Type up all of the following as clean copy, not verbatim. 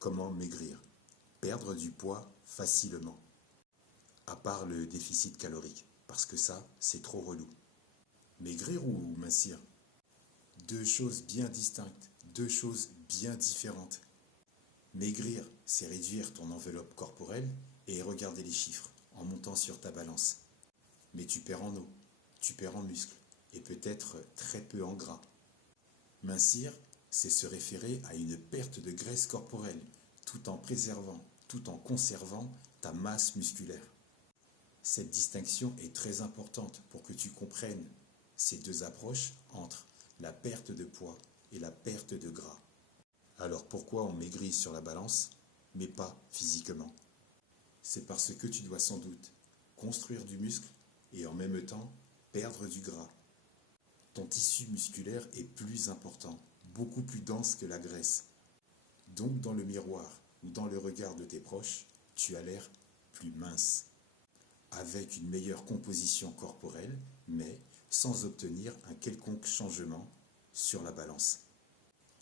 Comment maigrir? Perdre du poids facilement. À part le déficit calorique, parce que ça, c'est trop relou. Maigrir ou mincir? Deux choses bien distinctes, deux choses bien différentes. Maigrir, c'est réduire ton enveloppe corporelle et regarder les chiffres en montant sur ta balance. Mais tu perds en eau, tu perds en muscle et peut-être très peu en gras. Mincir, c'est se référer à une perte de graisse corporelle tout en préservant, tout en conservant ta masse musculaire. Cette distinction est très importante pour que tu comprennes ces deux approches entre la perte de poids et la perte de gras. Alors pourquoi on maigrit sur la balance, mais pas physiquement? C'est parce que tu dois sans doute construire du muscle et en même temps perdre du gras. Ton tissu musculaire est plus important, beaucoup plus dense que la graisse. Donc dans le miroir ou dans le regard de tes proches, tu as l'air plus mince, avec une meilleure composition corporelle, mais sans obtenir un quelconque changement sur la balance.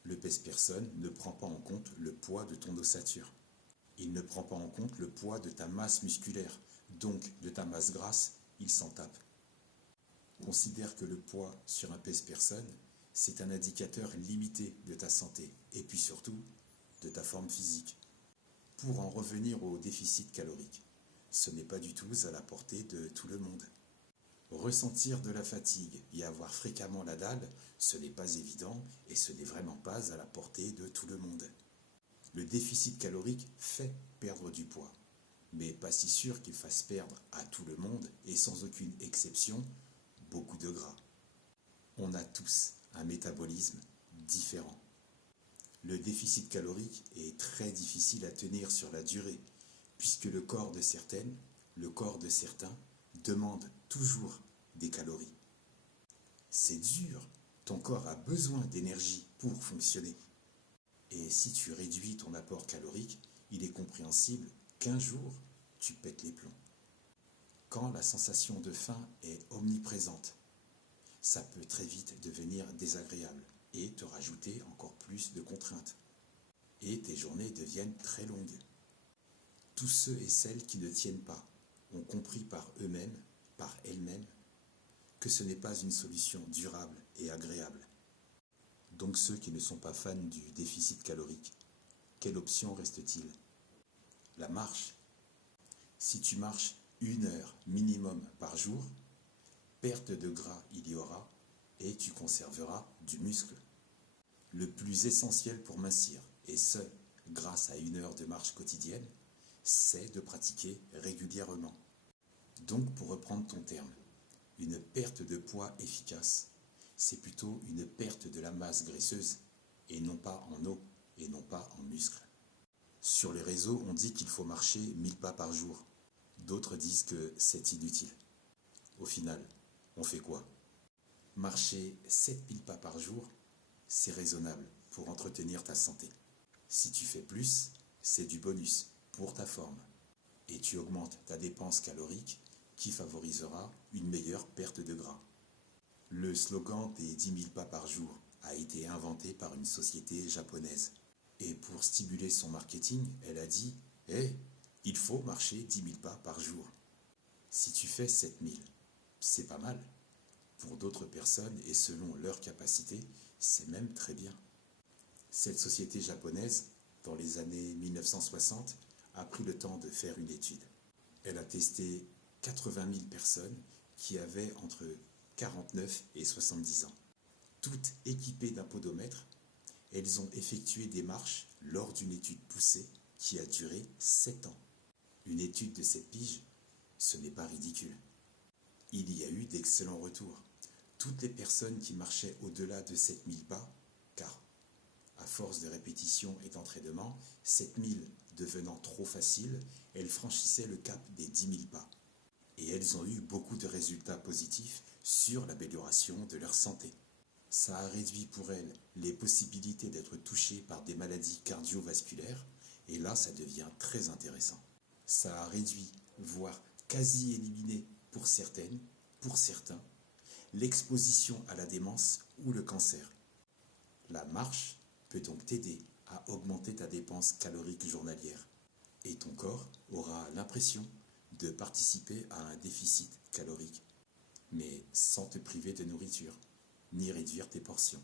Le pèse-personne ne prend pas en compte le poids de ton ossature. Il ne prend pas en compte le poids de ta masse musculaire, donc de ta masse grasse, il s'en tape. Considère que le poids sur un pèse-personne, c'est un indicateur limité de ta santé et puis surtout de ta forme physique. Pour en revenir au déficit calorique, ce n'est pas du tout à la portée de tout le monde. Ressentir de la fatigue et avoir fréquemment la dalle, ce n'est pas évident et ce n'est vraiment pas à la portée de tout le monde. Le déficit calorique fait perdre du poids, mais pas si sûr qu'il fasse perdre à tout le monde et sans aucune exception beaucoup de gras. On a tous un métabolisme différent. Le déficit calorique est très difficile à tenir sur la durée, puisque le corps de certains demande toujours des calories. C'est dur, ton corps a besoin d'énergie pour fonctionner. Et si tu réduis ton apport calorique, il est compréhensible qu'un jour, tu pètes les plombs. Quand la sensation de faim est omniprésente, ça peut très vite devenir désagréable et te rajouter encore plus de contraintes. Et tes journées deviennent très longues. Tous ceux et celles qui ne tiennent pas ont compris par eux-mêmes, par elles-mêmes, que ce n'est pas une solution durable et agréable. Donc ceux qui ne sont pas fans du déficit calorique, quelle option reste-t-il? La marche. Si tu marches 1 heure minimum par jour, perte de gras il y aura et tu conserveras du muscle. Le plus essentiel pour mincir, et ce, grâce à 1 heure de marche quotidienne, c'est de pratiquer régulièrement. Donc pour reprendre ton terme, une perte de poids efficace, c'est plutôt une perte de la masse graisseuse, et non pas en eau, et non pas en muscle. Sur les réseaux, on dit qu'il faut marcher 1000 pas par jour. D'autres disent que c'est inutile. Au final, on fait quoi? Marcher 7000 pas par jour, c'est raisonnable pour entretenir ta santé. Si tu fais plus, c'est du bonus pour ta forme. Et tu augmentes ta dépense calorique qui favorisera une meilleure perte de gras. Le slogan des 10 000 pas par jour a été inventé par une société japonaise. Et pour stimuler son marketing, elle a dit « Hey, il faut marcher 10 000 pas par jour. » Si tu fais 7000, c'est pas mal. Pour d'autres personnes et selon leur capacité, c'est même très bien. Cette société japonaise, dans les années 1960, a pris le temps de faire une étude. Elle a testé 80 000 personnes qui avaient entre 49 et 70 ans. Toutes équipées d'un podomètre, elles ont effectué des marches lors d'une étude poussée qui a duré 7 ans. Une étude de 7 piges, ce n'est pas ridicule. Il y a eu d'excellents retours. Toutes les personnes qui marchaient au-delà de 7000 pas, car à force de répétition et d'entraînement, 7000 devenant trop facile, elles franchissaient le cap des 10 000 pas. Et elles ont eu beaucoup de résultats positifs sur l'amélioration de leur santé. Ça a réduit pour elles les possibilités d'être touchées par des maladies cardiovasculaires, et là ça devient très intéressant. Ça a réduit, voire quasi éliminé pour certaines, pour certains, l'exposition à la démence ou le cancer. La marche peut donc t'aider à augmenter ta dépense calorique journalière. Et ton corps aura l'impression de participer à un déficit calorique, mais sans te priver de nourriture, ni réduire tes portions.